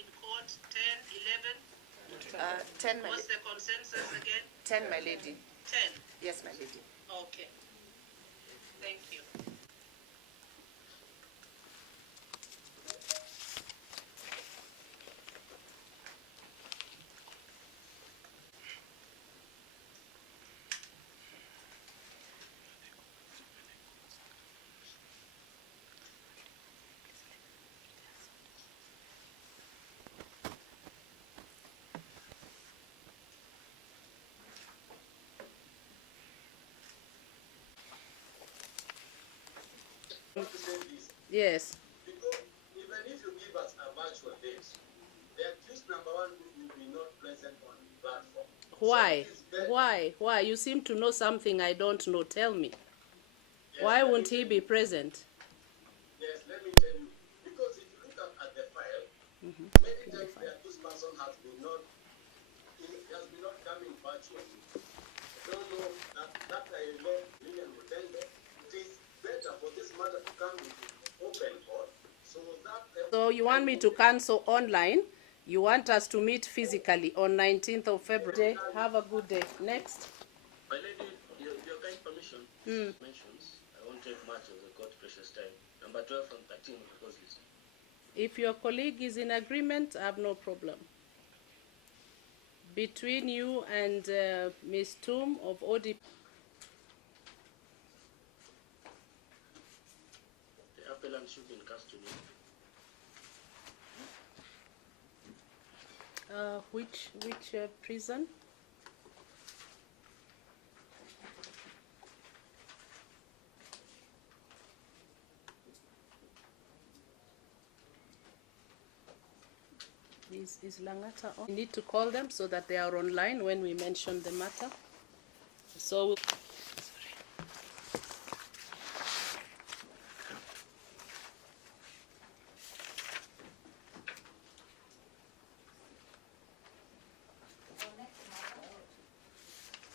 in court 10, 11? 10, my What's the consensus again? 10, my lady. 10? Yes, my lady. Okay. Thank you. Yes. Because even if you give us a virtual date, the accused number one will be not present on the platform. Why? So Why? You seem to know something I don't know. Tell me. Yes, Why won't he be present? Yes, let me tell you. Because if you look at the file, many times the accused person has been not coming virtually. I don't know that I love William Mutende. It is better for this matter to come into open court. So you want me to cancel online? You want us to meet physically on 19th of February? Have a good day. Next. My lady, your kind permission mentions I won't take much of the court precious time. Number 12 and 13 because listen. If your colleague is in agreement, I have no problem. Between you and Ms. Toom of ODP. The appellant should be in custody. Which prison? Is Langata on? We need to call them so that they are online when we mention the matter. So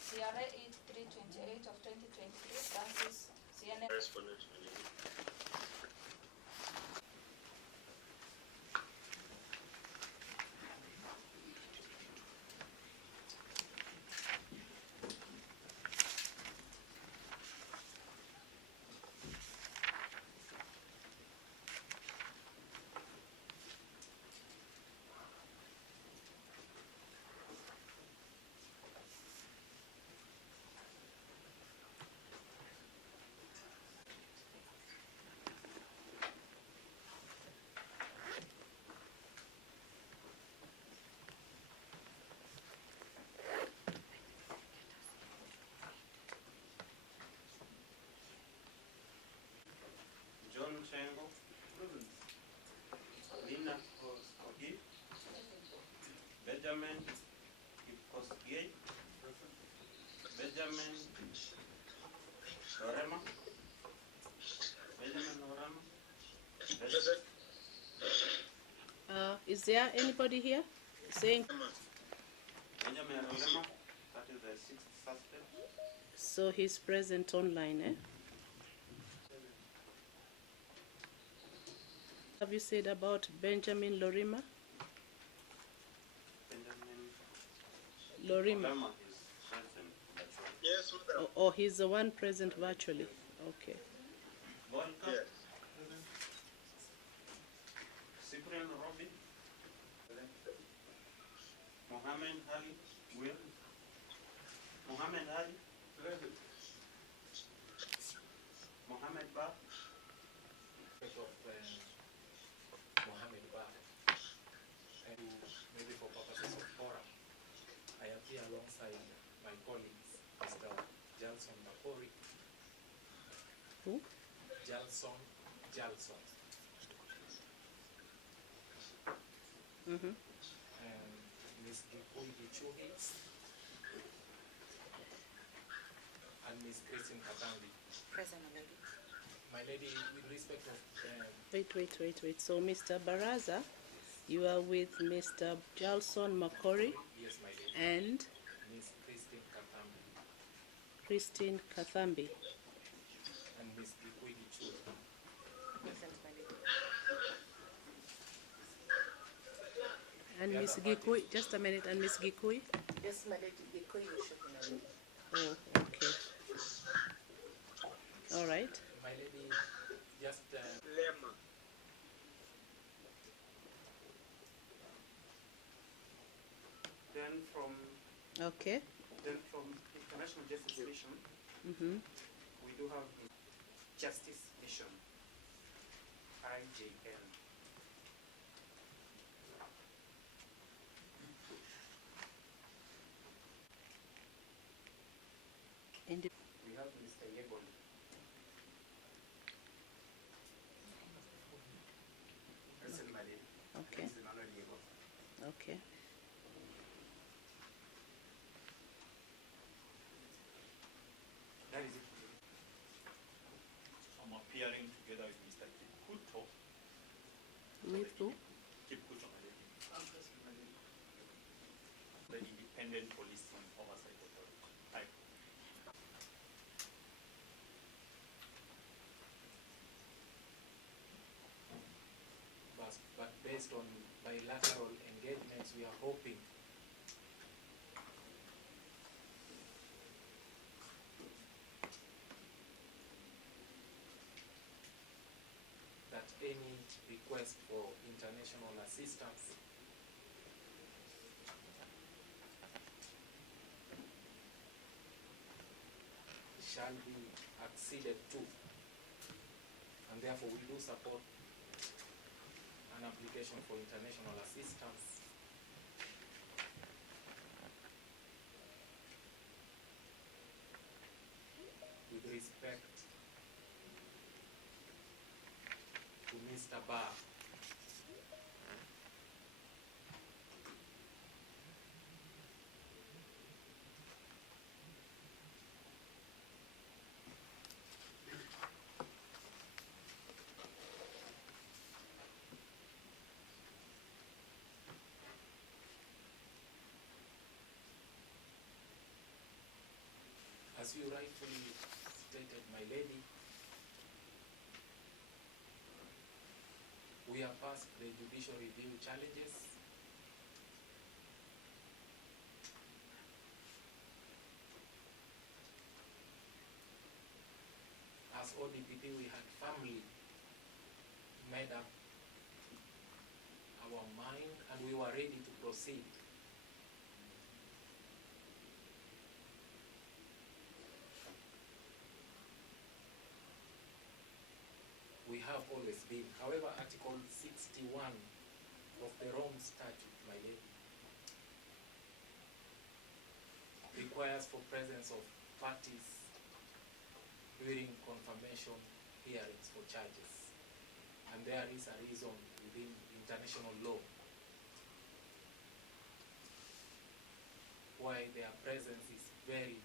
CRA 8328 of 2023, Francis CNN. Correspondent, my lady. Chengo, Lina Kogi, Benjamin Kosgei, Benjamin Lorema, is there anybody here saying? Benjamin Lorema, that is the 6th suspect. So he's present online, eh? Have you said about Benjamin Lorima? Benjamin Lorima. Lorema is present virtually. yes, madam. Oh, he's the one present virtually. Okay. Volker, Yes. Cyprian Robin, Mohammed Ali, Will, Mohammed Ali, Mohammed Ba, Mohammed Ba, and maybe for purposes of forum, I appear alongside my colleagues, Mr. Jalson Makori. Who? Jalson. And Ms. Gikui Gichuhi and Ms. Christine Katambi. Present, lady. My lady, with respect of Wait. So, Mr. Baraza, you are with Mr. Jalson Makori yes, my lady, and Ms. Christine Katambi Christine Kathambi. and Ms. Gikui Gichuhi. Present, my lady. And The Miss other party- Gikui, just a minute, and Miss Gikui? Yes, my lady, the Koi worship, my lady. Oh, okay. All right. My lady, just Lema. Then from Okay. International Justice Mission, Mm-hmm. we do have the Justice Mission, IJN. Indi- We have Mr. Yegon. Listen, my lady. Okay. This is Emmanuel Yegon. Okay. That is it. I'm appearing together with Mr. Kipkuto, With who? Kipkuto, the Independent Policing Oversight Authority. Hi. but based on bilateral engagements, we are hoping that any request for international assistance shall be acceded to, and therefore we do support an application for international assistance with respect to Mr. Barr. As you rightfully stated, my lady, we are past the judicial review challenges. As ODPP, we had firmly made up our mind and we were ready to proceed. We have always been. However, Article 61 of the Rome Statute, my lady, requires for presence of parties during confirmation hearings for charges. And there is a reason within international law why their presence is very,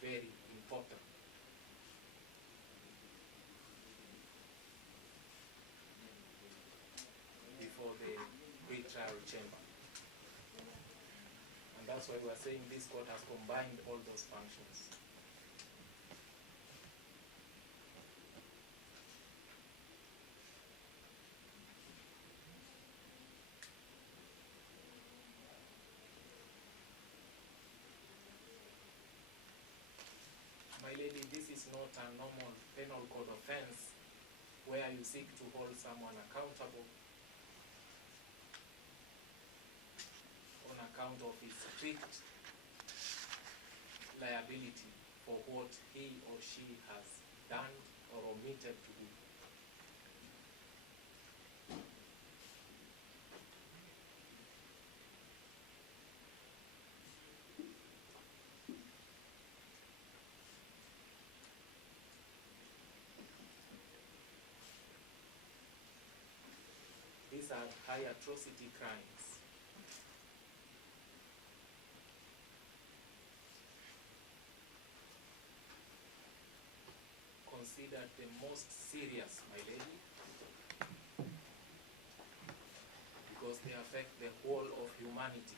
very important. Before the pre-trial chamber. And that's why we are saying this court has combined all those functions. My lady, this is not a normal penal code offense where you seek to hold someone accountable on account of his strict liability for what he or she has done or omitted to do. These are high atrocity crimes. Considered the most serious, my lady, because they affect the whole of humanity.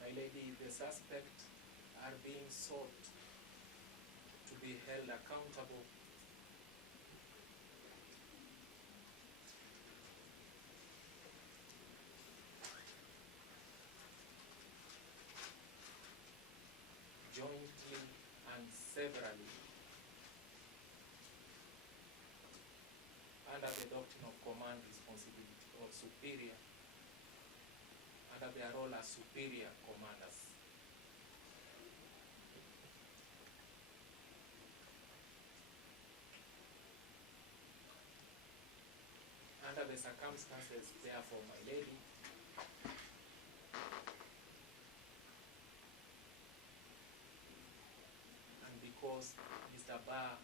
My lady, the suspect are being sought to be held accountable jointly and severally under the doctrine of command responsibility or superior, under their role as superior commanders. Under the circumstances, therefore, my lady, and because Mr. Barr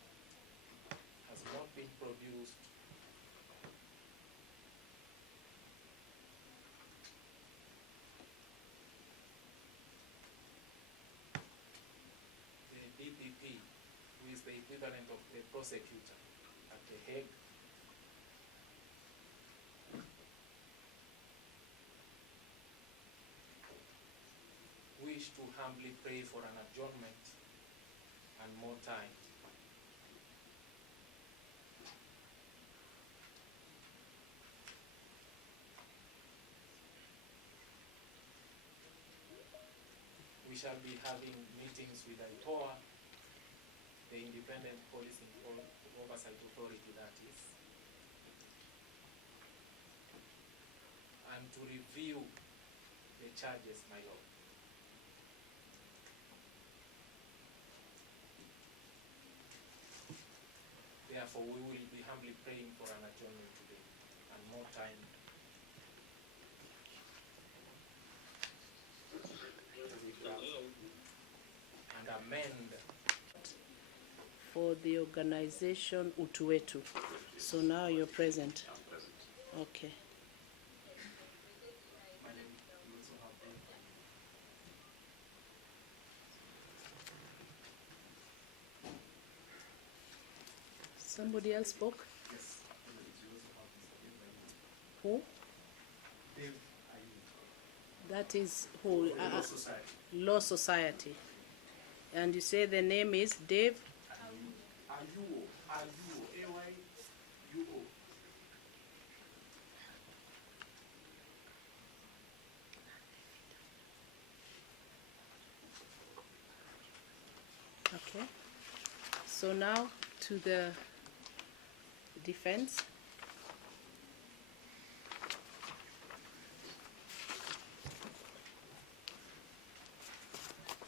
has not been produced, the DPP, who is the equivalent of the prosecutor at The Hague, wish to humbly pray for an adjournment and more time. We shall be having meetings with ITOA, the Independent Policing Oversight Authority, that is, and to review the charges, my lord. Therefore, we will be humbly praying for an adjournment today and more time. And amend for the organization Utuwetu. So now you're present. Okay. My name, you also have the Somebody else spoke? yes, you also have Mr. Who? Dave Ayuo, That is who? for the Law Society. Law Society. And you say the name is Dave? Ayuo, A-Y-U-O. Okay. So now to the defense.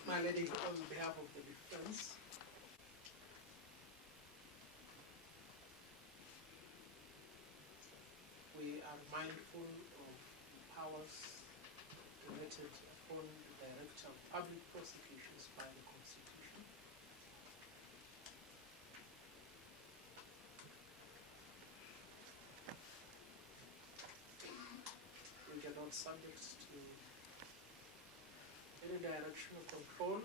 My lady, on behalf of the defense, we are mindful of powers related upon the Director of Public Prosecutions by the Constitution. Which are not subject to any direction of control,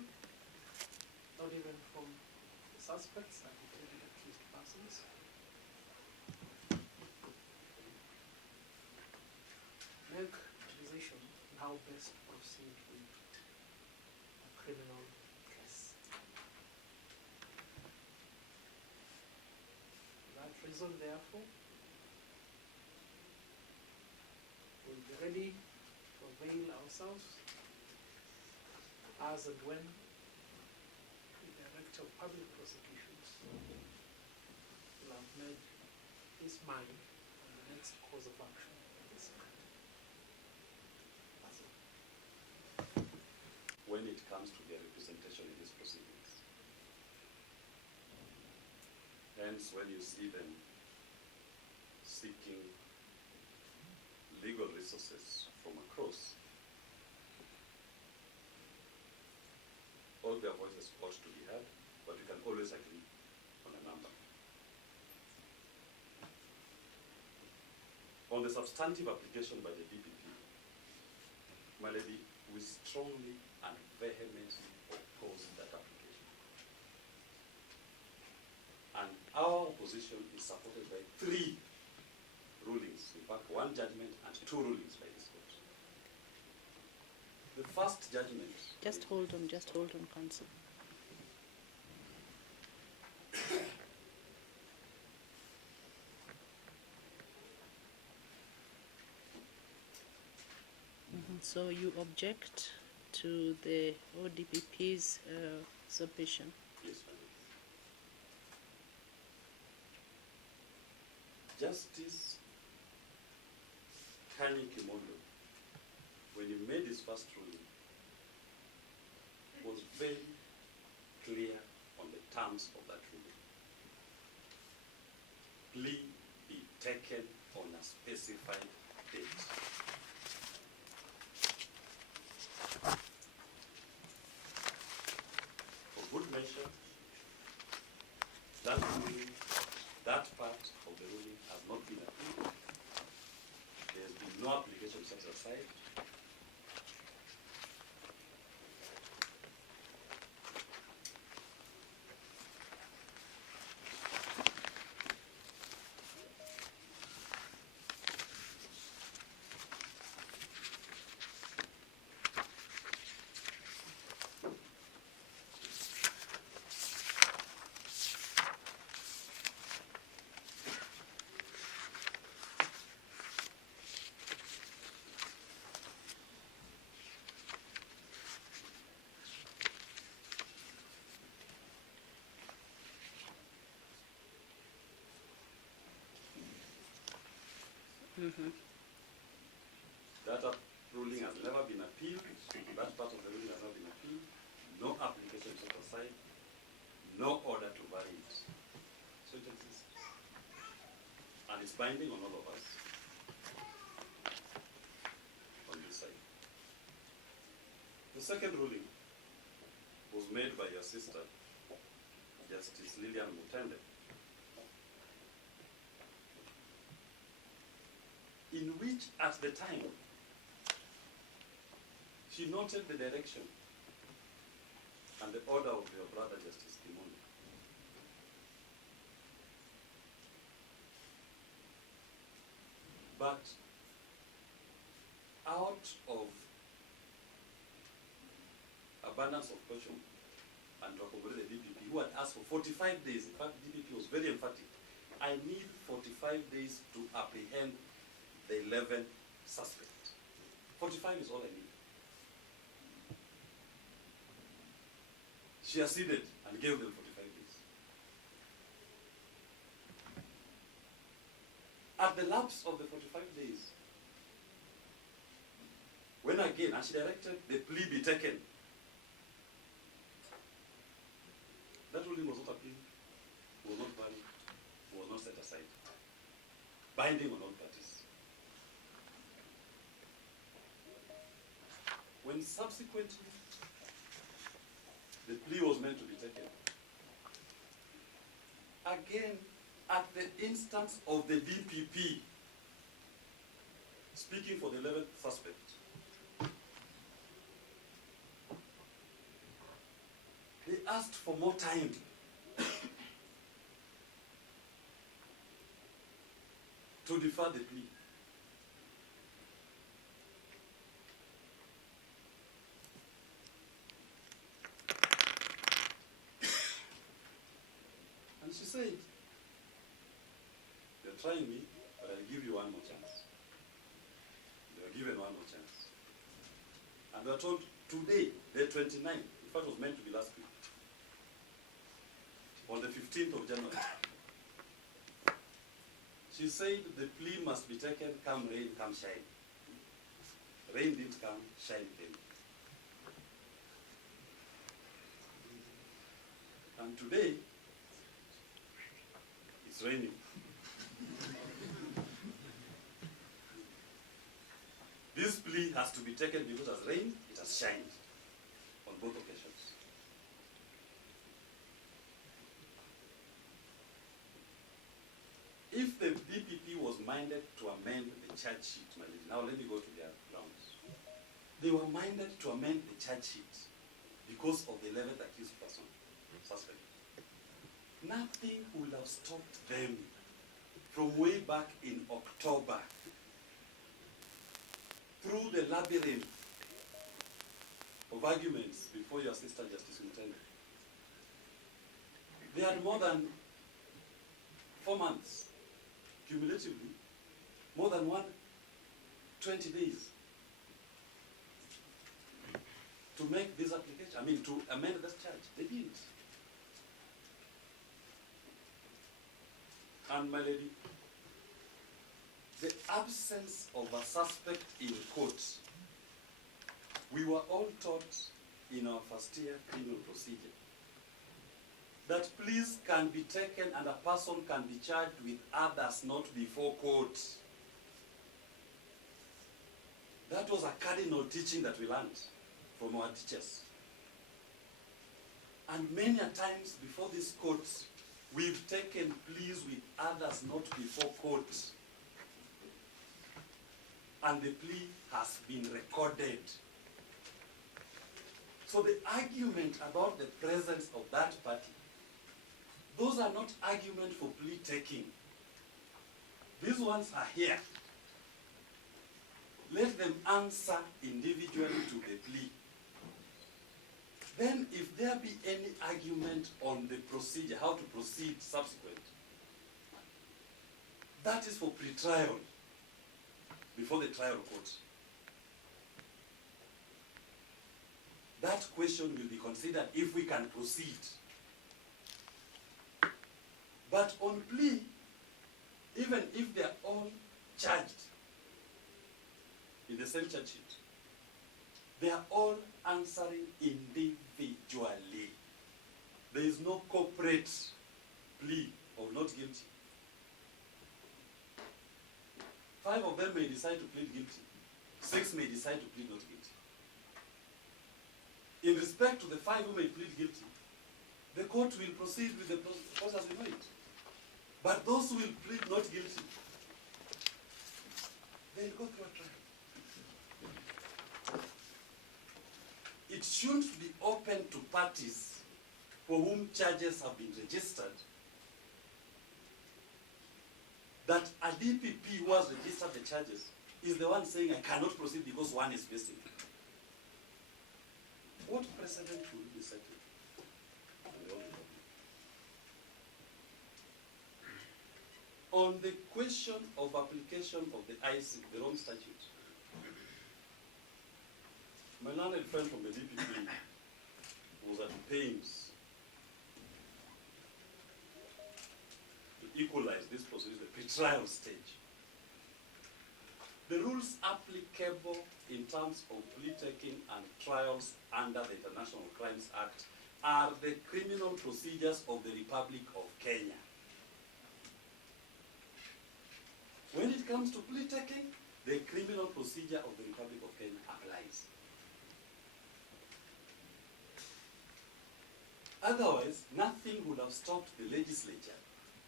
not even from the suspects and the accused persons. Make a decision on how best to proceed with a criminal case. For that reason, therefore, we'll be ready to avail ourselves as and when the Director of Public Prosecutions will have made his mind on the next course of action in this matter. That's all. When it comes to their representation in these proceedings. Hence, when you see them seeking legal resources from across, all their voices ought to be heard, but we can always agree on a number. On the substantive application by the DPP, my lady, we strongly and vehemently oppose that application. And our opposition is supported by 3 rulings, in fact 1 judgment and 2 rulings by this court. The first judgment. Just hold on, counsel. So you object to the ODPP's submission? Yes, ma'am. Justice Kanye Kimondo, when he made his first ruling, was very clear on the terms of that ruling. Plea be taken on a specified date. For good measure, that ruling, that part of the ruling has not been appealed. There has been no application set aside. That ruling has never been appealed. That part of the ruling has not been appealed. No application set aside. No order to vary it. So it exists. And it's binding on all of us on this side. The second ruling was made by your sister, Justice Lillian Mutende, in which at the time she noted the direction and the order of your brother Justice Kimondo. But out of abundance of caution and to accommodate the DPP, who had asked for 45 days, in fact DPP was very emphatic, I need 45 days to apprehend the 11 suspects. 45 is all I need. She acceded and gave them 45 days. At the lapse of the 45 days, when again, and she directed the plea be taken, that ruling was not appealed, was not valid, was not set aside. Binding on all parties. When subsequently the plea was meant to be taken, again, at the instance of the DPP, speaking for the 11th suspect, they asked for more time to defer the plea. And she said, "They're trying me, but I'll give you one more chance." They were given one more chance. And we were told today, the 29th, in fact it was meant to be last week, on the 15th of January, she said the plea must be taken, come rain, come shine. Rain didn't come, shine came. And today, it's raining. This plea has to be taken because it has rained, it has shined on both occasions. If the DPP was minded to amend the charge sheet, now let me go to their grounds. They were minded to amend the charge sheet because of the 11th accused person, suspect. Nothing would have stopped them from way back in October, through the labyrinth of arguments before your Assistant Justice Mutende. They had more than 4 months, cumulatively, more than 120 days to make this application, to amend this charge. They didn't. And my lady, the absence of a suspect in court, we were all taught in our first year criminal procedure that pleas can be taken and a person can be charged with others not before court. That was a cardinal teaching that we learned from our teachers. And many a times before these courts, we've taken pleas with others not before court. And the plea has been recorded. So the argument about the presence of that party, those are not arguments for plea taking. These ones are here. Let them answer individually to the plea. Then if there be any argument on the procedure, how to proceed subsequent, that is for pre-trial, before the trial court. That question will be considered if we can proceed. But on plea, even if they are all charged in the same charge sheet, they are all answering individually. There is no corporate plea of not guilty. 5 of them may decide to plead guilty. 6 may decide to plead not guilty. In respect to the 5 who may plead guilty, the court will proceed with the process as we know it. But those who will plead not guilty, they will go through a trial. It shouldn't be open to parties for whom charges have been registered, that a DPP who has registered the charges is the one saying I cannot proceed because one is missing. What precedent will be set? On the question of application of the IC, the Rome Statute, my learned friend from the DPP was at pains to equalize this procedure, the pre-trial stage. The rules applicable in terms of plea taking and trials under the International Crimes Act are the criminal procedures of the Republic of Kenya. When it comes to plea taking, the criminal procedure of the Republic of Kenya applies. Otherwise, nothing would have stopped the legislature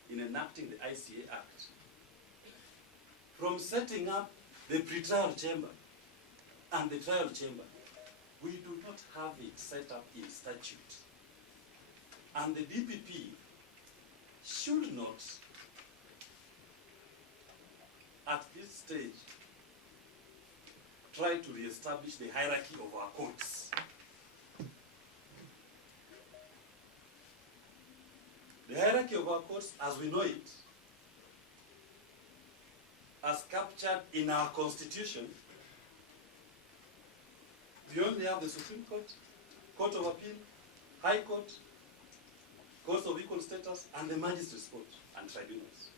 in enacting the ICA Act from setting up the pre-trial chamber and the trial chamber. We do not have it set up in statute. And the DPP should not, at this stage, try to re-establish the hierarchy of our courts. The hierarchy of our courts, as we know it, as captured in our Constitution, we only have the Supreme Court, Court of Appeal, High Court, Courts of Equal Status, and the Magistrates Court and Tribunals.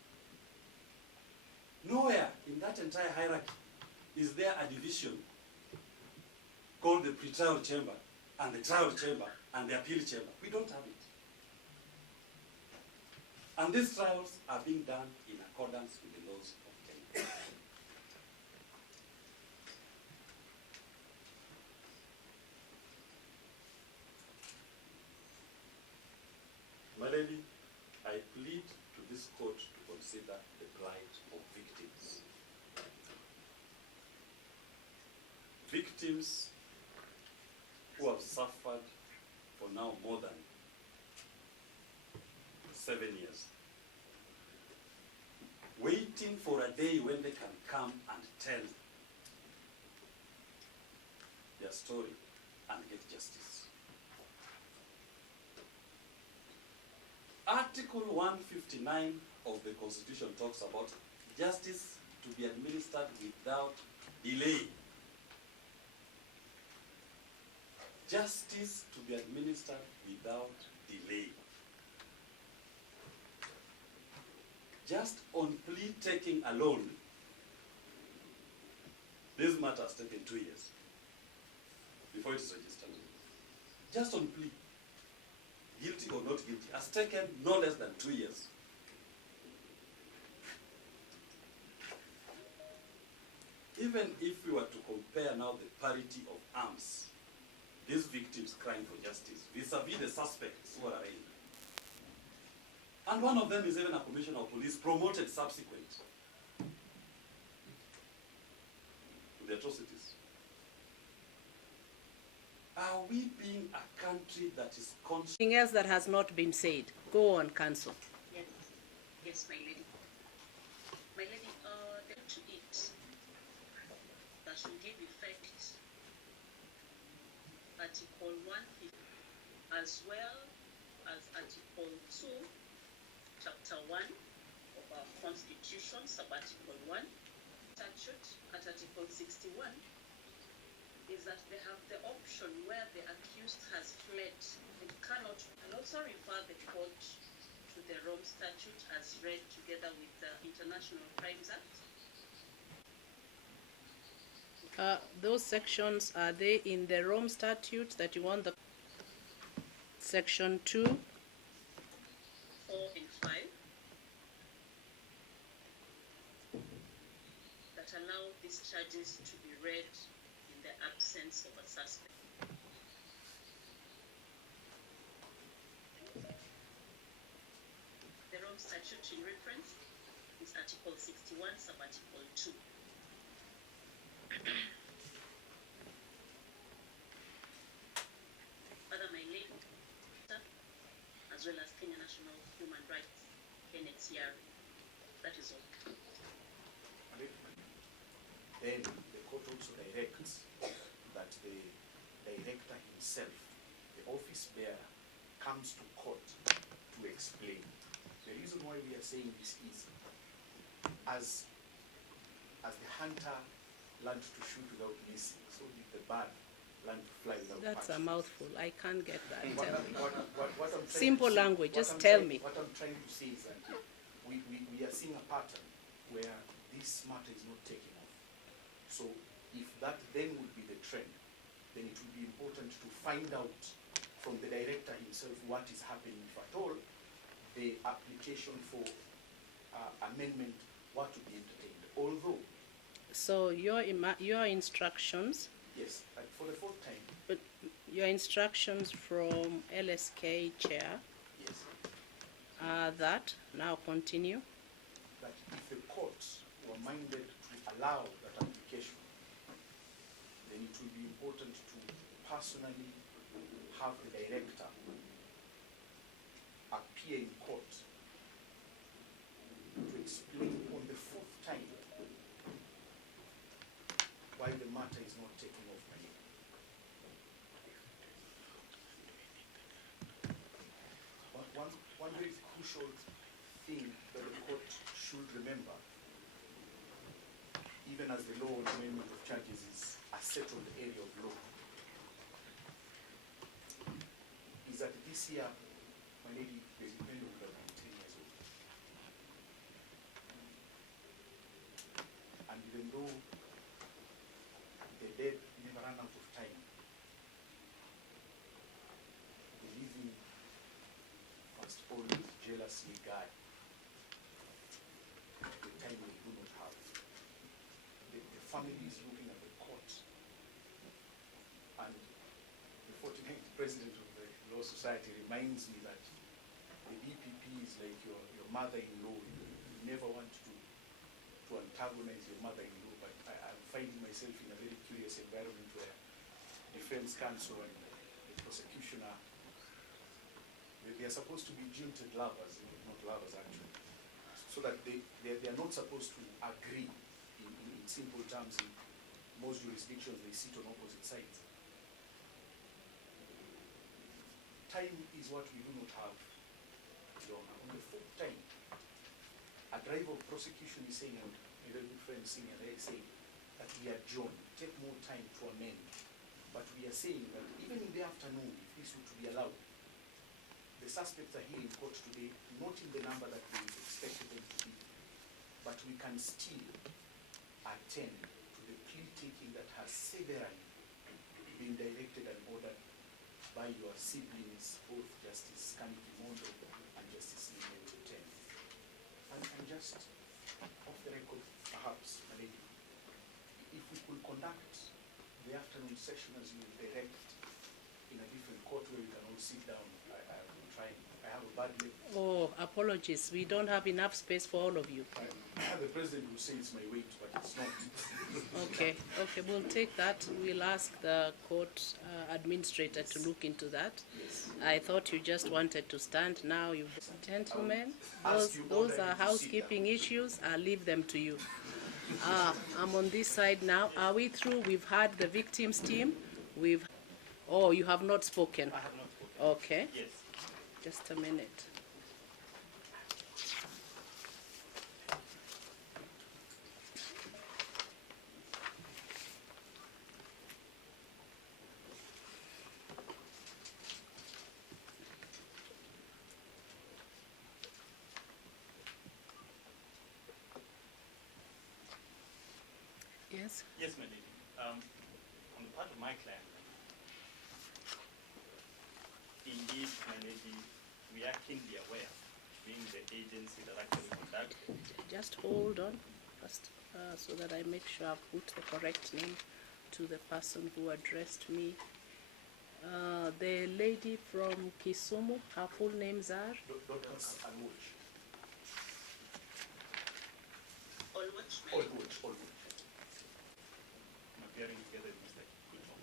Nowhere in that entire hierarchy is there a division called the pre-trial chamber and the trial chamber and the appeal chamber. We don't have it. And these trials are being done in accordance with the laws of Kenya. My lady, I plead to this court to consider the plight of victims. Victims who have suffered for now more than 7 years, waiting for a day when they can come and tell their story and get justice. Article 159 of the Constitution talks about justice to be administered without delay. Justice to be administered without delay. Just on plea taking alone, this matter has taken 2 years before it is registered. Just on plea, guilty or not guilty, has taken no less than 2 years. Even if we were to compare now the parity of arms, these victims crying for justice vis-a-vis the suspects who are arraigned. And one of them is even a commissioner of police promoted subsequent to the atrocities. Are we being a country that is conscious? Anything else that has not been said? Go on, Council. Yes, yes, my lady. My lady, to it that should give effect Article 150 as well as Article 2, Chapter 1 of our Constitution, Sub-Article 1, Statute at Article 61, is that they have the option where the accused has fled and cannot, and also refer the court to the Rome Statute as read together with the International Crimes Act. Those sections, are they in the Rome Statute that you want? The Section 2? 4 and 5 that allow these charges to be read in the absence of a suspect. The Rome Statute in reference is Article 61, Sub-Article 2. Further, my lady, as well as Kenya National Human Rights, NHCR. That is all. Then the court also directs that the director himself, the office bearer, comes to court to explain. The reason why we are saying this is, as the hunter learned to shoot without missing, so did the bird learn to fly without That's a passing. mouthful. I can't get that. And Tell me. what I'm trying Simple to say- language, what just I'm tell trying- me. What I'm trying to say is that we are seeing a pattern where this matter is not taking off. So if that then would be the trend, then it would be important to find out from the director himself what is happening, if at all, the application for amendment were to be entertained. Although, So your instructions, yes, for the fourth time, but your instructions from LSK chair yes, are that, now continue. that if the courts were minded to allow that application, then it will be important to personally have the director appear in court to explain on the fourth time why the matter is not taking off. One very crucial thing that the court should remember, even as the law on amendment of charges is a settled area of law, is that this year, my lady, Baby Pendo would have been 10 years old. And even though the dead never ran out of time, the living must always jealously guard the time we do not have. The family is looking at the court, and the 49th president of the Law Society reminds me that the DPP is like your mother-in-law. You never want to antagonize your mother-in-law, but I'm finding myself in a very curious environment where defense counsel and the prosecution are, they are supposed to be jilted lovers, not lovers actually, so that they are not supposed to agree in simple terms. In most jurisdictions, they sit on opposite sides. time is what we do not have, Your Honor. On the fourth time, a driver of prosecution is saying, and my very good friend Senior is saying, that we adjourn, take more time to amend. But we are saying that even in the afternoon, if this were to be allowed, the suspects are here in court today, not in the number that we expected them to be, but we can still attend to the plea taking that has severally been directed and ordered by your siblings, both Justice Kaniki Mondo and Justice Nene Ten. And just off the record, perhaps, my lady, if we could conduct the afternoon session as you direct in a different court where we can all sit down. I'm trying. I have a bad leg. Oh, apologies. We don't have enough space for all of you. The president will say it's my weight, but it's not. Okay, we'll take that. We'll ask the court administrator to look into that. Yes. I thought you just wanted to stand. Now you gentlemen, ask you those all are to sit housekeeping issues. I'll leave them to you. I'm on this side now. Are we through? We've had the victims team. Oh, you have not spoken. I have not spoken. Okay. Yes. Just a minute. Yes. Yes, my lady. On the part of my client, indeed, my lady, we are keenly aware, being the agency that actually conducts. Just hold on first, so that I make sure I've put the correct name to the person who addressed me. The lady from Kisumu, her full names are? Dorcas Alwuch. Alwuch. I'm appearing together with Mr. Kucho.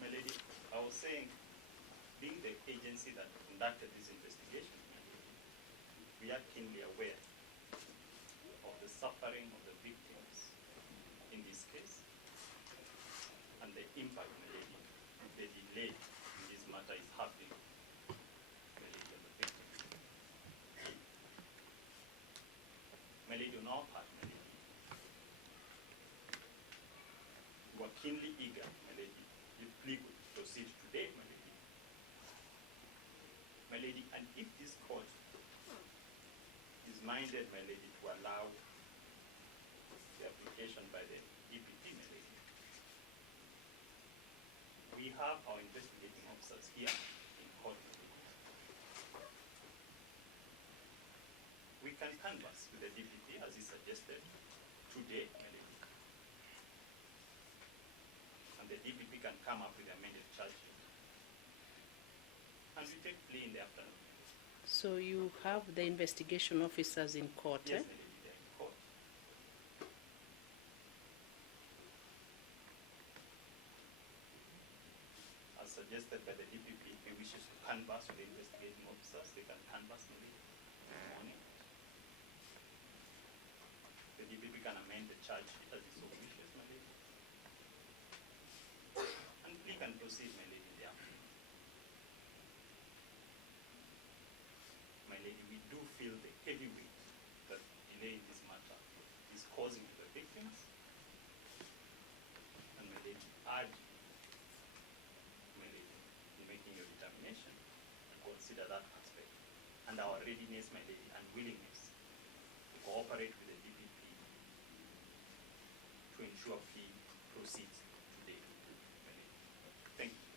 My lady, I was saying, being the agency that conducted this investigation, we are keenly aware of the suffering of the victims in this case and the impact, my lady, the delay in this matter is having, my lady, on the victims. My lady, on our part, my lady, we are keenly eager, my lady, if plea could proceed today, my lady. My lady, and if this court is minded, my lady, to allow the application by the EPP, my lady, we have our investigating officers here in court. We can canvass with the DPP as he suggested today, my lady. And the DPP can come up with amended charge sheet. And we take plea in the afternoon. So you have the investigation officers in court, Yes, eh? my lady, they are in court. As suggested by the DPP, if he wishes to canvass with the investigating officers, they can canvass my lady in the morning. The DPP can amend the charge sheet as he so wishes, my lady. And plea can proceed, my lady, in the afternoon. My lady, we do feel the heavy weight that delay in this matter is causing to the victims. And my lady, urge you, my lady, in making your determination to consider that aspect and our readiness, my lady, and willingness to cooperate with the DPP to ensure plea proceeds today, my lady. Thank you.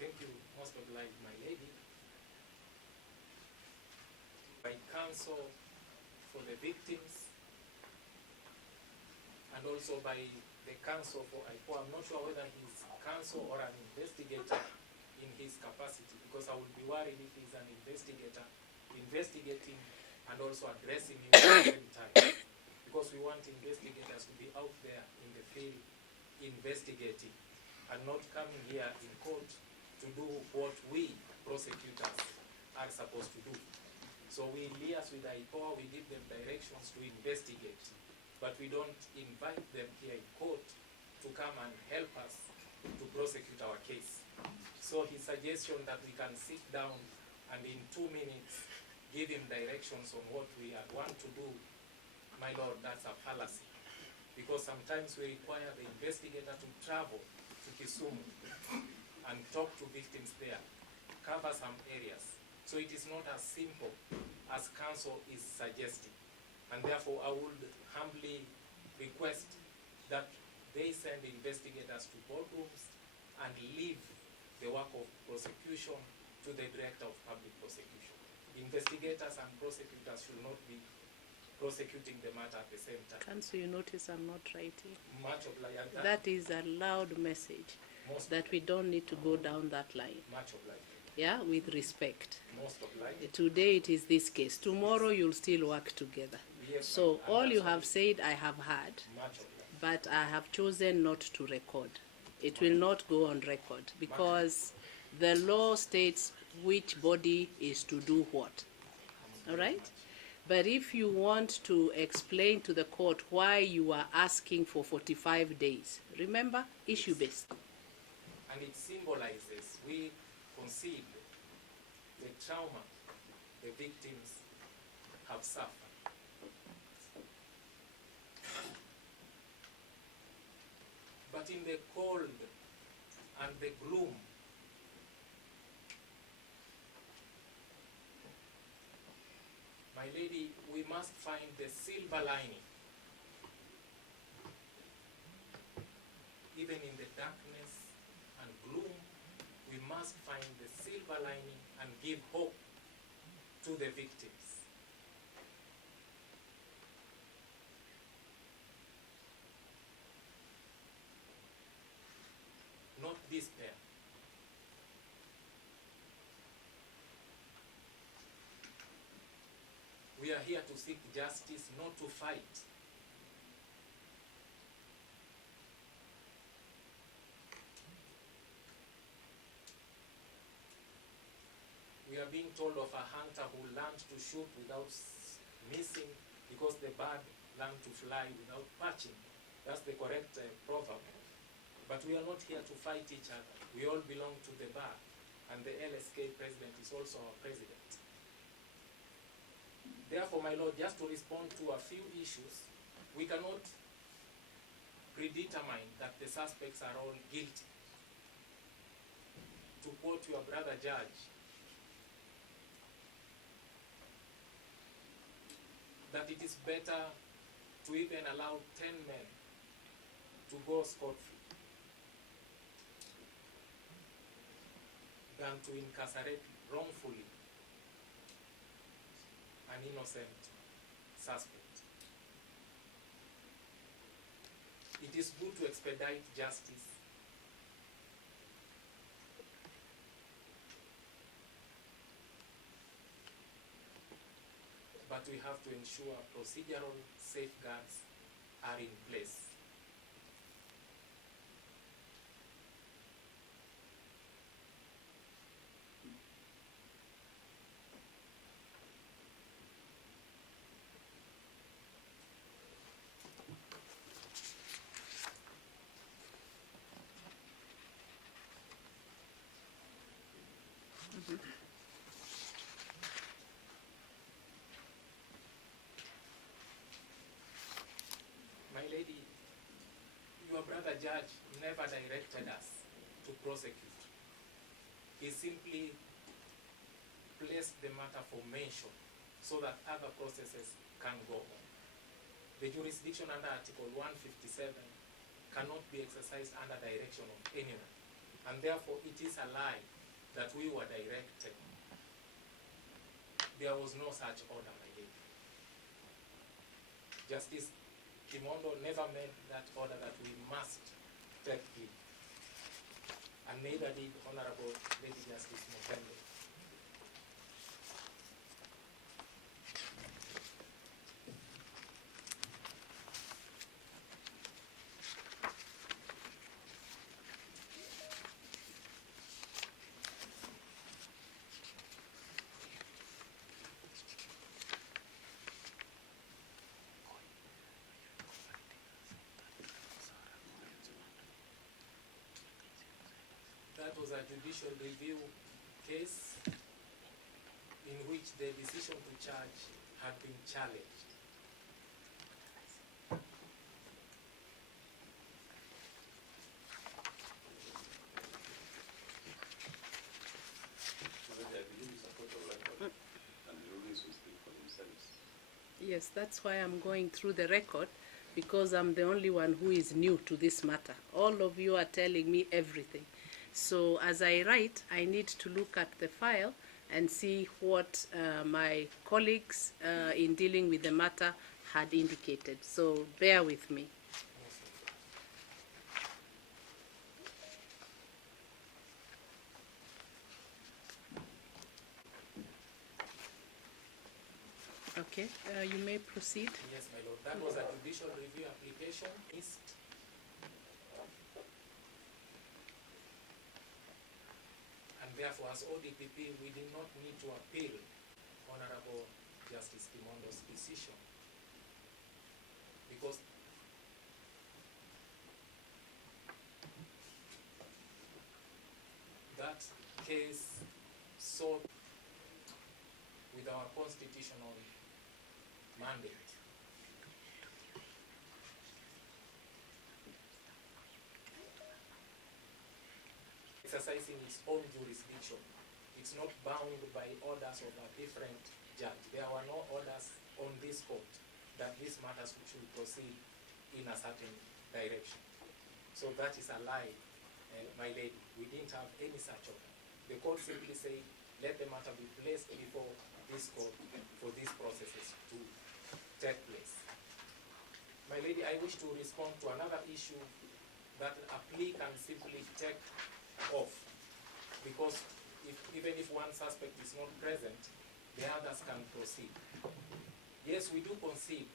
Thank you, most obliged, my lady. By counsel for the victims and also by the counsel for IPO. I'm not sure whether he's counsel or an investigator in his capacity, because I would be worried if he's an investigator, investigating and also addressing you at the same time. Because we want investigators to be out there in the field investigating and not coming here in court to do what we prosecutors are supposed to do. So we liaise with IPOA, we give them directions to investigate, but we don't invite them here in court to come and help us to prosecute our case. So his suggestion that we can sit down and in 2 minutes give him directions on what we want to do, my lord, that's a fallacy. Because sometimes we require the investigator to travel to Kisumu and talk to victims there, cover some areas. So it is not as simple as counsel is suggesting. And therefore I would humbly request that they send investigators to boardrooms and leave the work of prosecution to the Director of Public Prosecution. Investigators and prosecutors should not be prosecuting the matter at the same time. Counsel, you notice I'm not writing. Much obliged. That is a loud message that we don't need to go down that line. Much obliged. Yeah, with respect. Most obliged. Today it is this case. Tomorrow you'll still work together. Yes, so all you have said I have heard, much obliged. but I have chosen not to record. It will not go on record because the law states which body is to do what. All right? But if you want to explain to the court why you are asking for 45 days, remember, issue-based. And it symbolizes, we concede the trauma the victims have suffered. But in the cold and the gloom, my lady, we must find the silver lining. Even in the darkness and gloom, we must find the silver lining and give hope to the victims. Not despair. We are here to seek justice, not to fight. We are being told of a hunter who learned to shoot without missing because the bird learned to fly without perching. That's the correct proverb. But we are not here to fight each other. We all belong to the bar. And the LSK president is also our president. Therefore, my lord, just to respond to a few issues, we cannot predetermine that the suspects are all guilty. To quote your brother judge, that it is better to even allow 10 men to go scot-free than to incarcerate wrongfully an innocent suspect. It is good to expedite justice, but we have to ensure procedural safeguards are in place. My lady, your brother judge never directed us to prosecute. He simply placed the matter for mention so that other processes can go on. The jurisdiction under Article 157 cannot be exercised under direction of anyone. And therefore, it is a lie that we were directed. There was no such order, my lady. Justice Kimondo never made that order that we must take him. And neither did Honorable Lady Justice Mupendo. That was a judicial review case in which the decision to charge had been challenged. I believe it's a court of record, and the rulings will speak for themselves. Yes, that's why I'm going through the record, because I'm the only one who is new to this matter. All of you are telling me everything. So as I write, I need to look at the file and see what my colleagues in dealing with the matter had indicated. So bear with me. Okay, you may proceed. Yes, my lord. That was a judicial review application. And therefore, as ODPP, we did not need to appeal Honorable Justice Kimondo's decision, because that case sought with our constitutional mandate. Exercising its own jurisdiction. It's not bound by orders of a different judge. There were no orders on this court that these matters should proceed in a certain direction. So that is a lie, my lady. We didn't have any such order. The court simply said, let the matter be placed before this court for these processes to take place. My lady, I wish to respond to another issue that a plea can simply take off, because even if one suspect is not present, the others can proceed. Yes, we do concede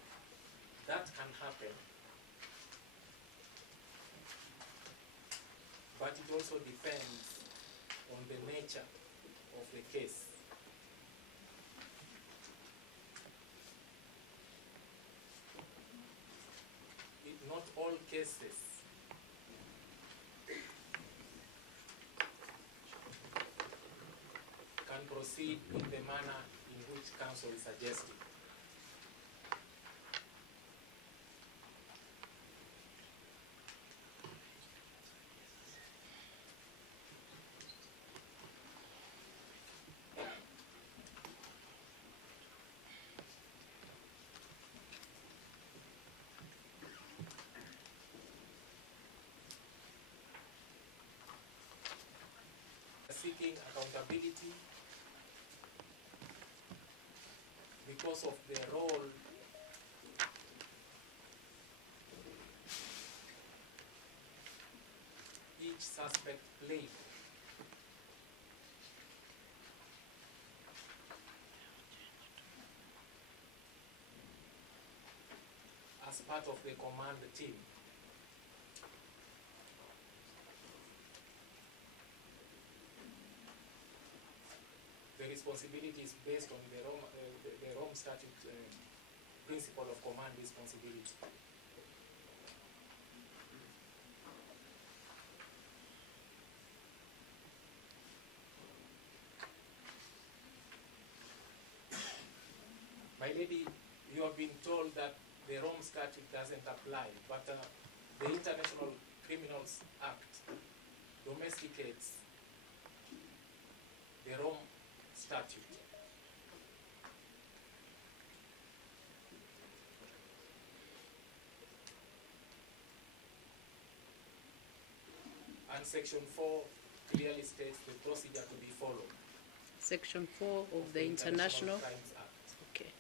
that can happen, but it also depends on the nature of the case. Not all cases can proceed in the manner in which counsel is suggesting. Seeking accountability because of the role each suspect played as part of the command team. The responsibility is based on the Rome Statute principle of command responsibility. My lady, you have been told that the Rome Statute doesn't apply, but the International Criminals Act domesticates the Rome Statute. And Section 4 clearly states the procedure to be followed. Section 4 of the International Crimes Act. Okay.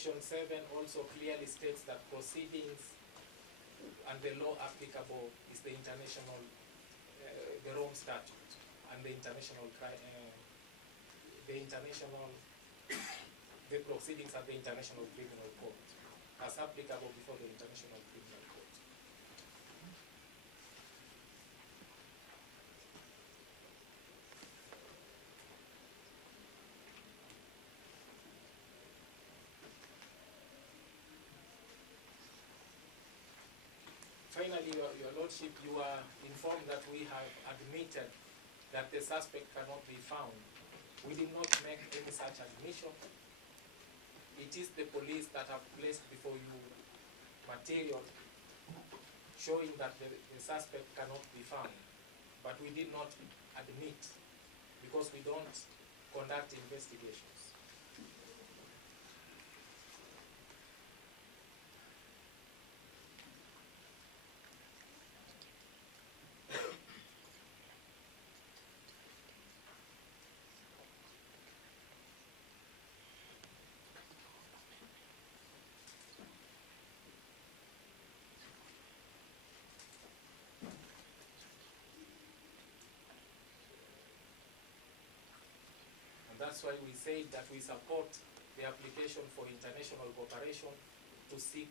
Section 7 also clearly states that proceedings and the law applicable is the international, the Rome Statute and the the proceedings at the International Criminal Court as applicable before the International Criminal Court. Finally, Your Lordship, you are informed that we have admitted that the suspect cannot be found. We did not make any such admission. It is the police that have placed before you material showing that the suspect cannot be found. But we did not admit because we don't conduct investigations. That's why we say that we support the application for international cooperation to seek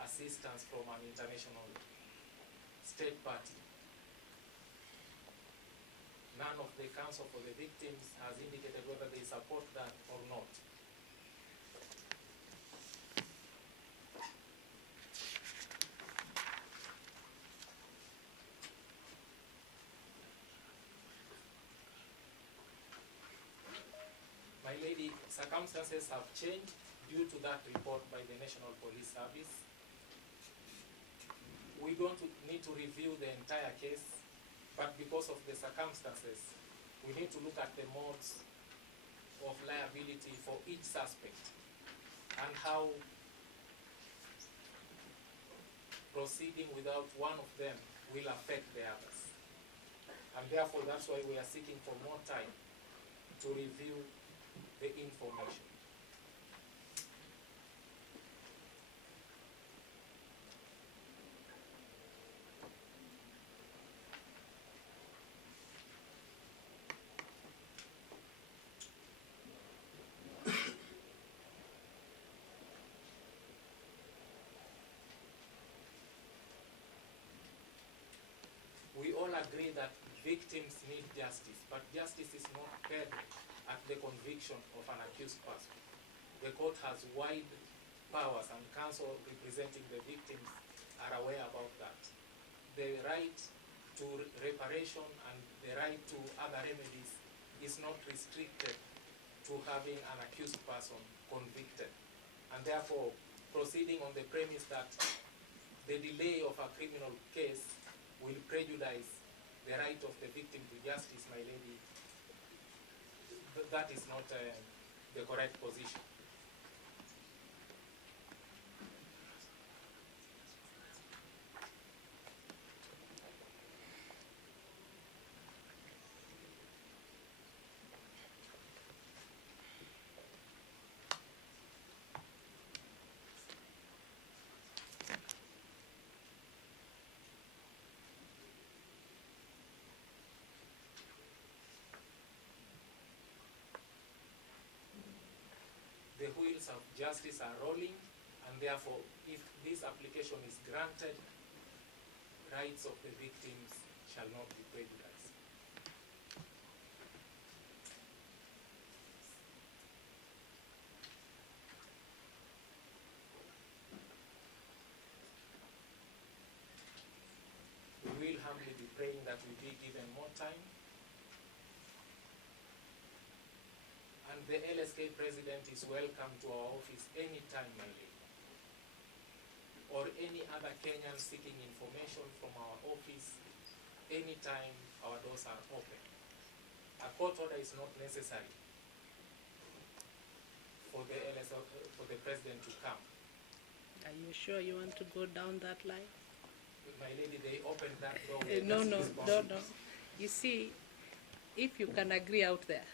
assistance from an international state party. None of the counsel for the victims has indicated whether they support that or not. My lady, circumstances have changed due to that report by the National Police Service. We don't need to review the entire case, but because of the circumstances, we need to look at the modes of liability for each suspect and how proceeding without one of them will affect the others. And therefore, that's why we are seeking for more time to review the information. We all agree that victims need justice, but justice is not paid at the conviction of an accused person. The court has wide powers, and counsel representing the victims are aware about that. The right to reparation and the right to other remedies is not restricted to having an accused person convicted. And therefore, proceeding on the premise that the delay of a criminal case will prejudice the right of the victim to justice, my lady, that is not the correct position. The wheels of justice are rolling, and therefore, if this application is granted, rights of the victims shall not be prejudiced. We will humbly be praying that we be given more time. And the LSK president is welcome to our office anytime, my lady. Or any other Kenyan seeking information from our office, anytime our doors are open. A court order is not necessary for the for the president to come. Are you sure you want to go down that line? My lady, they opened that door. No. You see, if you can agree out there,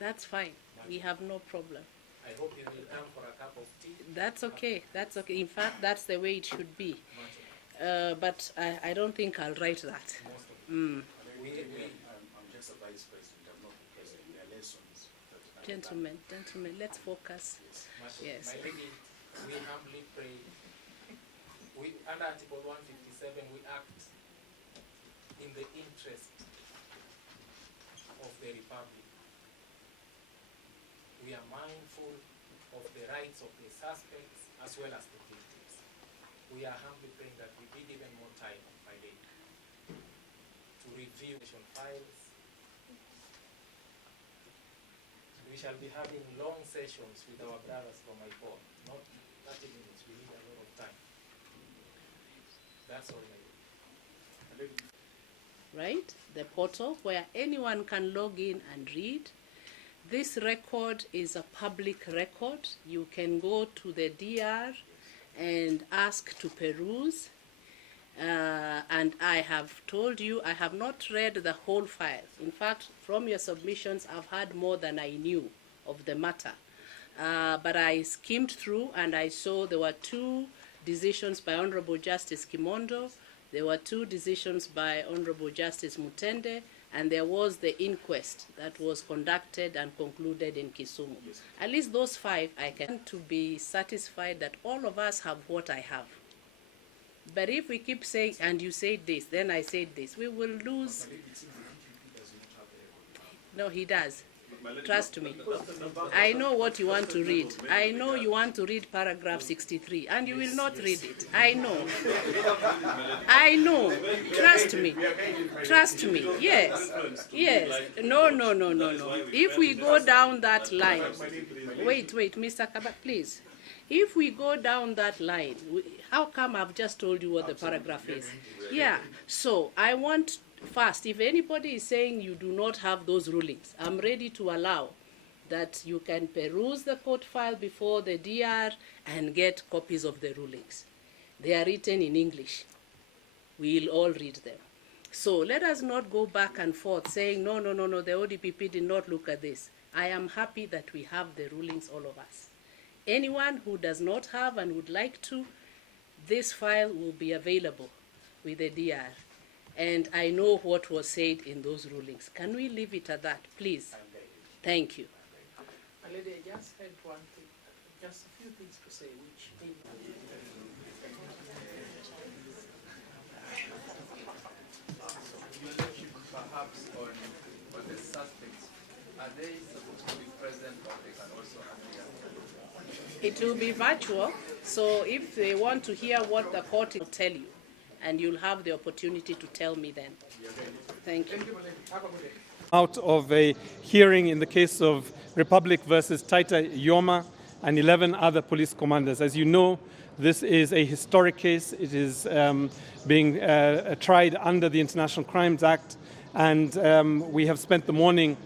that's fine. We have no problem. I hope you will come for a cup of tea. That's okay. That's okay. In fact, that's the way it should be. But I don't think I'll write that. I'm just a vice president. I'm not the president. There are lessons. Gentlemen, let's focus. Yes. My lady, we humbly pray. Under Article 157, we act in the interest of the Republic. We are mindful of the rights of the suspects as well as the victims. We are humbly praying that we need even more time, my lady, to review files. We shall be having long sessions with our brothers from my board, not 30 minutes. We need a lot of time. That's all, my lady. Right? The portal where anyone can log in and read. This record is a public record. You can go to the DR and ask to peruse. And I have told you, I have not read the whole file. In fact, from your submissions, I've had more than I knew of the matter. But I skimmed through and I saw there were 2 decisions by Honorable Justice Kimondo, there were 2 decisions by Honorable Justice Mutende, and there was the inquest that was conducted and concluded in Kisumu. Yes. At least those 5, I can to be satisfied that all of us have what I have. But if we keep saying, and you say this, then I say this, we will lose. No, he does. Trust me. I know what you want to read. I know you want to read paragraph 63, and you will not read it. I know. I know. Trust me. Trust me. Yes. Yes. No. If we go down that line, wait, Mr. Kaba, please. If we go down that line, how come I've just told you what the paragraph is? Yeah. So I want. First, if anybody is saying you do not have those rulings, I'm ready to allow that you can peruse the court file before the DR and get copies of the rulings. They are written in English. We'll all read them. So let us not go back and forth saying, no, the ODPP did not look at this. I am happy that we have the rulings, all of us. Anyone who does not have and would like to, this file will be available with the DR. And I know what was said in those rulings. Can we leave it at that, please? Thank you. My lady, I just had one thing, just a few things to say, which perhaps on the suspects, are they supposed to be present or they can also appear? It will be virtual, so if they want to hear what the court will tell you, and you'll have the opportunity to tell me then. Thank you. Out of a hearing in the case of Republic versus Taita Yoma and 11 other police commanders. As you know, this is a historic case. It is being tried under the International Crimes Act, and we have spent the morning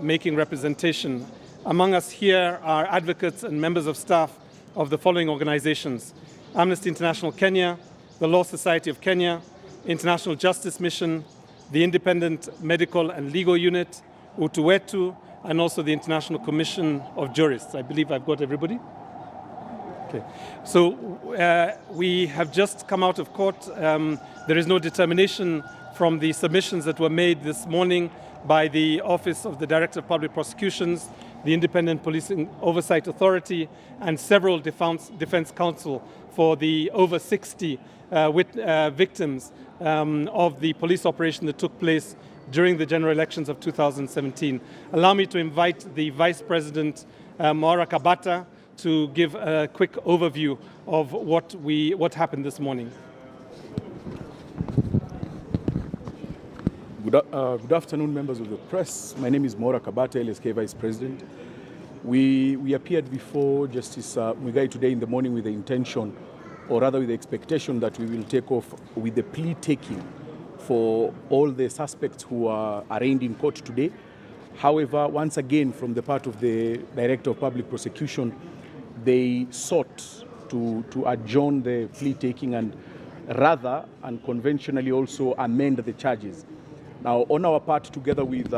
making representation. Among us here are advocates and members of staff of the following organizations: Amnesty International Kenya, the Law Society of Kenya, International Justice Mission, the Independent Medical and Legal Unit, Utu Wetu, and also the International Commission of Jurists. I believe I've got everybody. Okay. So we have just come out of court. There is no determination from the submissions that were made this morning by the Office of the Director of Public Prosecutions, the Independent Policing Oversight Authority, and several defense counsel for the over 60 victims of the police operation that took place during the general elections of 2017. Allow me to invite the Vice President, Maura Kabata, to give a quick overview of what happened this morning. Good afternoon, members of the press. My name is Maura Kabata, LSK Vice President. We appeared before Justice Muigai today in the morning with the intention, or rather with the expectation, that we will take off with the plea taking for all the suspects who are arraigned in court today. However, once again, from the part of the Director of Public Prosecution, they sought to adjourn the plea taking and rather unconventionally also amend the charges. Now, on our part, together with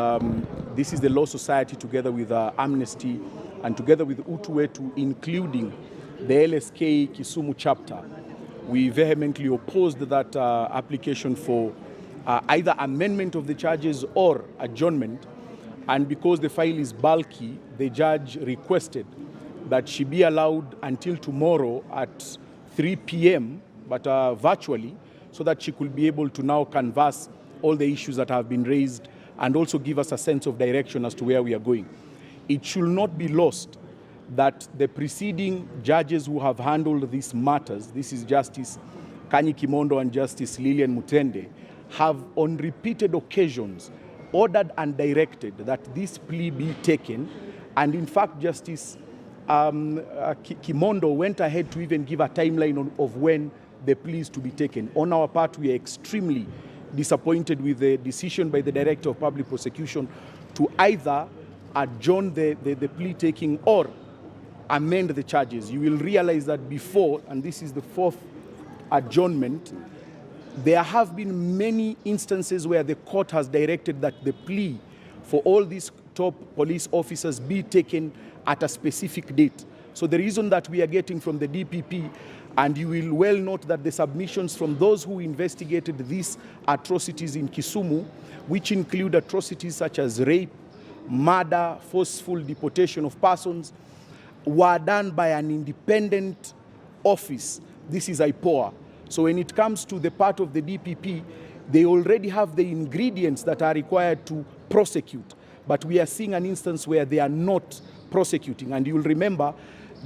this is the Law Society together with Amnesty and together with Utuwetu, including the LSK Kisumu chapter. We vehemently opposed that application for either amendment of the charges or adjournment. And because the file is bulky, the judge requested that she be allowed until tomorrow at 3 p.m., but virtually, so that she could be able to now canvass all the issues that have been raised and also give us a sense of direction as to where we are going. It should not be lost that the preceding judges who have handled these matters, this is Justice Kanyi Kimondo and Justice Lilian Mutende, have on repeated occasions ordered and directed that this plea be taken. And in fact, Justice Kimondo went ahead to even give a timeline of when the plea is to be taken. On our part, we are extremely disappointed with the decision by the Director of Public Prosecution to either adjourn the plea taking or amend the charges. You will realize that before, and this is the fourth adjournment, there have been many instances where the court has directed that the plea for all these top police officers be taken at a specific date. So the reason that we are getting from the DPP, and you will well note that the submissions from those who investigated these atrocities in Kisumu, which include atrocities such as rape, murder, forceful deportation of persons, were done by an independent office. This is IPOA. So when it comes to the part of the DPP, they already have the ingredients that are required to prosecute. But we are seeing an instance where they are not prosecuting. And you'll remember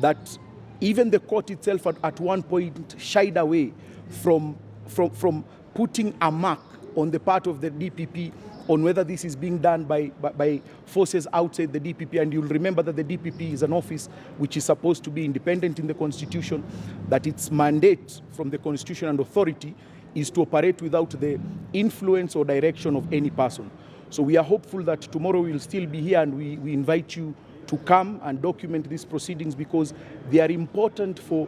that even the court itself at one point shied away from putting a mark on the part of the DPP on whether this is being done by forces outside the DPP. And you'll remember that the DPP is an office which is supposed to be independent in the Constitution, that its mandate from the Constitution and authority is to operate without the influence or direction of any person. So we are hopeful that tomorrow we'll still be here, and we invite you to come and document these proceedings because they are important for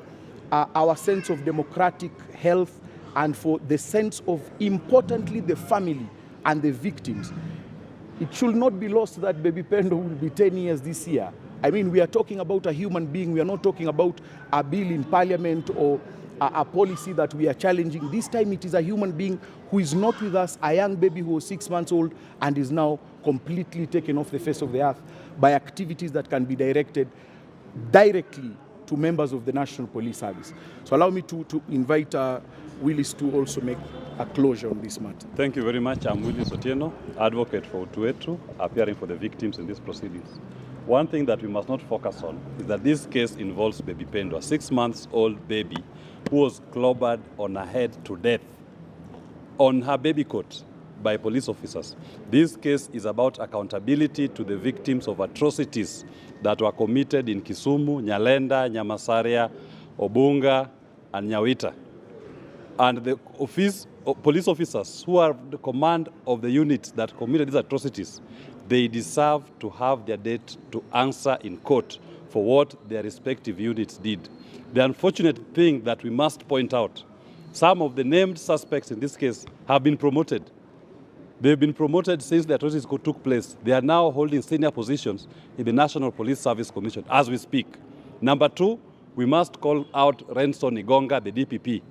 our sense of democratic health and for the sense of, importantly, the family and the victims. It should not be lost that Baby Pendo will be 10 years this year. I mean, we are talking about a human being. We are not talking about a bill in parliament or a policy that we are challenging. This time it is a human being who is not with us, a young baby who was 6 months old and is now completely taken off the face of the earth by activities that can be directed directly to members of the National Police Service. So allow me to invite Willis to also make a closure on this matter. Thank you very much. I'm Willis Otieno, advocate for Utuwetu, appearing for the victims in these proceedings. One thing that we must not focus on is that this case involves Baby Pendo, a 6-month-old baby who was clobbered on her head to death on her baby coat by police officers. This case is about accountability to the victims of atrocities that were committed in Kisumu, Nyalenda, Nyamasaria, Obunga, and Nyawita. And the police officers who are the command of the units that committed these atrocities, they deserve to have their date to answer in court for what their respective units did. The unfortunate thing that we must point out, some of the named suspects in this case have been promoted. They've been promoted since the atrocities took place. They are now holding senior positions in the National Police Service Commission as we speak. Number two, we must call out Renson Igonga, the DPP.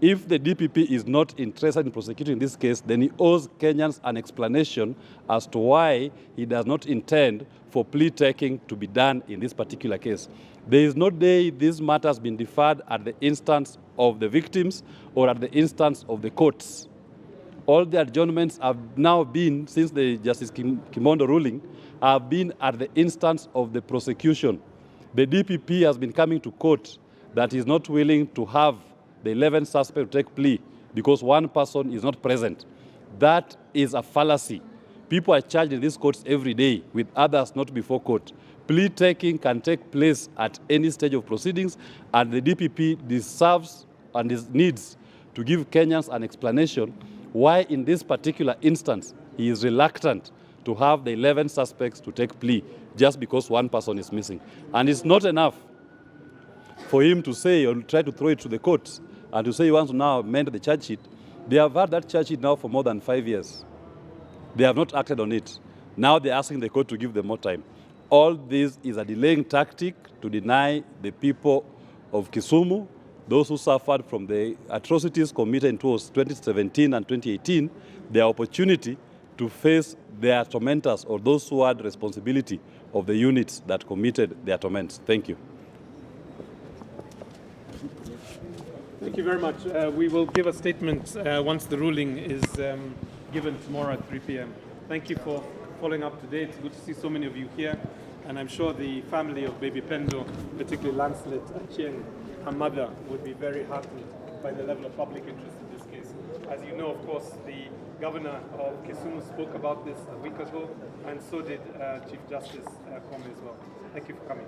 If the DPP is not interested in prosecuting this case, then he owes Kenyans an explanation as to why he does not intend for plea taking to be done in this particular case. There is no day this matter has been deferred at the instance of the victims or at the instance of the courts. All the adjournments have now been, since the Justice Kimondo ruling, have been at the instance of the prosecution. The DPP has been coming to court that is not willing to have the 11th suspect to take plea because one person is not present. That is a fallacy. People are charged in these courts every day with others not before court. Plea taking can take place at any stage of proceedings, and the DPP deserves and needs to give Kenyans an explanation why in this particular instance he is reluctant to have the 11 suspects to take plea just because one person is missing. And it's not enough for him to say or try to throw it to the courts and to say he wants to now amend the charge sheet. They have had that charge sheet now for more than 5 years. They have not acted on it. Now they're asking the court to give them more time. All this is a delaying tactic to deny the people of Kisumu, those who suffered from the atrocities committed in 2017 and 2018, the opportunity to face their tormentors or those who had responsibility of the units that committed their torments. Thank you. Thank you very much. We will give a statement once the ruling is given tomorrow at 3 p.m. Thank you for following up today. It's good to see so many of you here. And I'm sure the family of Baby Pendo, particularly Lancelet Achieng, her mother, would be very heartened by the level of public interest in this case. As you know, of course, the governor of Kisumu spoke about this a week ago, and so did Chief Justice Kwame as well. Thank you for coming.